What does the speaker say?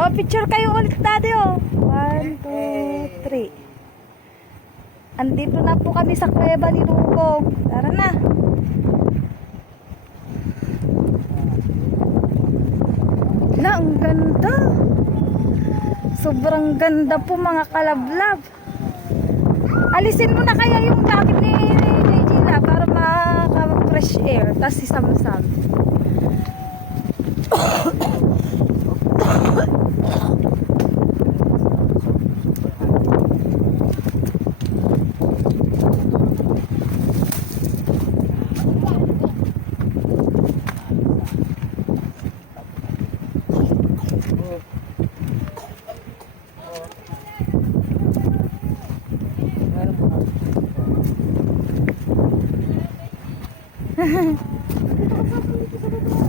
Oh, picture kayo ulit daddy oh. One, two, three. Andito na po kami sa kuweba ni Dugong. Tara na. Na, ang ganda. Sobrang ganda po mga kalablab. Alisin mo na kaya yung jacket ni ni Gina para maka-fresh air. Tapos si Sam Sam. Meron pa.